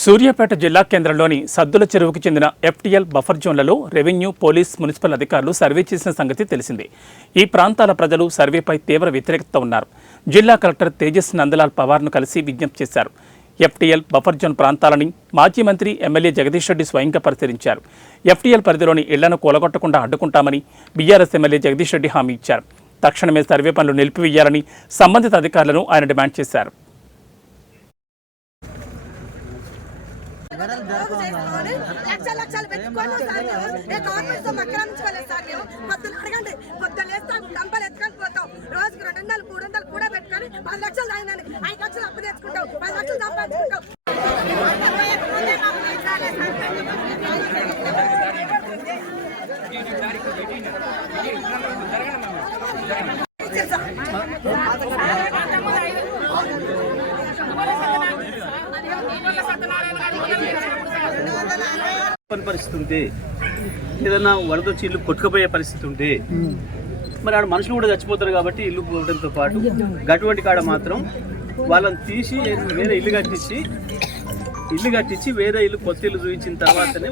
సూర్యాపేట జిల్లా కేంద్రంలోని సద్దుల చెరువుకు చెందిన ఎఫ్టీఎల్ బఫర్ జోన్లలో రెవెన్యూ, పోలీస్, మున్సిపల్ అధికారులు సర్వే చేసిన సంగతి తెలిసిందే. ఈ ప్రాంతాల ప్రజలు సర్వేపై తీవ్ర వ్యతిరేకత ఉన్నారు. జిల్లా కలెక్టర్ తేజస్ నందలాల్ పవార్ను కలిసి విజ్ఞప్తి చేశారు. ఎఫ్టీఎల్ బఫర్ జోన్ ప్రాంతాలని మాజీ మంత్రి ఎమ్మెల్యే జగదీష్ రెడ్డి స్వయంగా పరిశీలించారు. ఎఫ్టీఎల్ పరిధిలోని ఇళ్లను కూలగొట్టకుండా అడ్డుకుంటామని బీఆర్ఎస్ ఎమ్మెల్యే జగదీష్ రెడ్డి హామీ ఇచ్చారు. తక్షణమే సర్వే పనులు నిలిపివేయాలని సంబంధిత అధికారులను ఆయన డిమాండ్ చేశారు. లక్షలు పెట్టుకొని గవర్నమెంట్ ఆక్రమించుకోలేదు సార్. మేము పొద్దున అడగండి, పొద్దున వేస్తాం, డంపలు ఎత్తుకొని పోతాం. రోజుకి 200, 300 కూడా పెట్టుకొని 10 లక్షలు తాగినాను, 5 లక్షలు అప్పు తెచ్చుకుంటాం, 10 లక్షలు సంపాదించుకుంటాం. పరిస్థితి ఉంటే, ఏదన్నా వరద వచ్చి ఇల్లు కొట్టుకుపోయే పరిస్థితి ఉంటే మరి ఆడ మనుషులు కూడా చచ్చిపోతారు. కాబట్టి ఇల్లు పోవడంతో పాటు అటువంటి కాడ మాత్రం వాళ్ళని తీసి వేరే ఇల్లు కట్టించి వేరే ఇల్లు కొత్త ఇల్లు చూపించిన తర్వాతనే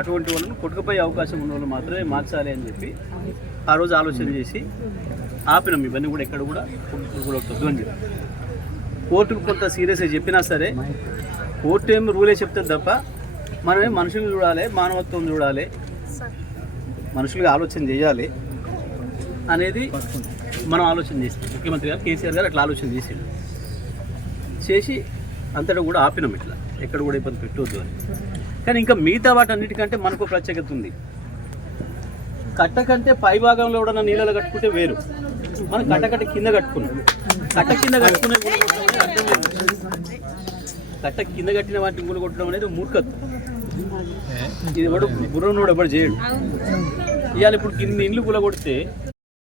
అటువంటి వాళ్ళను కొట్టుకుపోయే అవకాశం ఉన్న వాళ్ళు మాత్రమే మార్చాలి అని చెప్పి ఆ రోజు ఆలోచన చేసి ఆపినాం. ఇవన్నీ కూడా ఎక్కడ కూడా వద్దు అని చెప్పి కోర్టుకు కొంత సీరియస్గా చెప్పినా సరే కోర్టు ఏం రూలే చెప్తుంది తప్ప మనమే మనుషులు చూడాలి, మానవత్వం చూడాలి, మనుషులుగా ఆలోచన చేయాలి అనేది మనం ఆలోచన చేస్తాం. ముఖ్యమంత్రి గారు కేసీఆర్ గారు అట్లా ఆలోచన చేసి అంతటా కూడా ఆపినాం. ఇట్లా ఎక్కడ కూడా ఇబ్బంది పెట్టవద్దు అని. కానీ ఇంకా మిగతా వాటి అన్నిటికంటే మనకు ప్రత్యేకత ఉంది. కట్ట కంటే పై భాగంలో కూడా నీళ్ళలో కట్టుకుంటే వేరు. మనం కట్ట కింద కట్టుకున్నాం. కట్ట కింద కట్టుకునే అర్థం లేదు. కట్ట కింద కట్టిన వాటిని కూలగొట్టడం అనేది మూర్ఖత్వం. ఇది కూడా బుర్రనోడు ఎవరు చేయడు. ఇవాళ ఇప్పుడు కింద ఇల్లు కూలగొడితే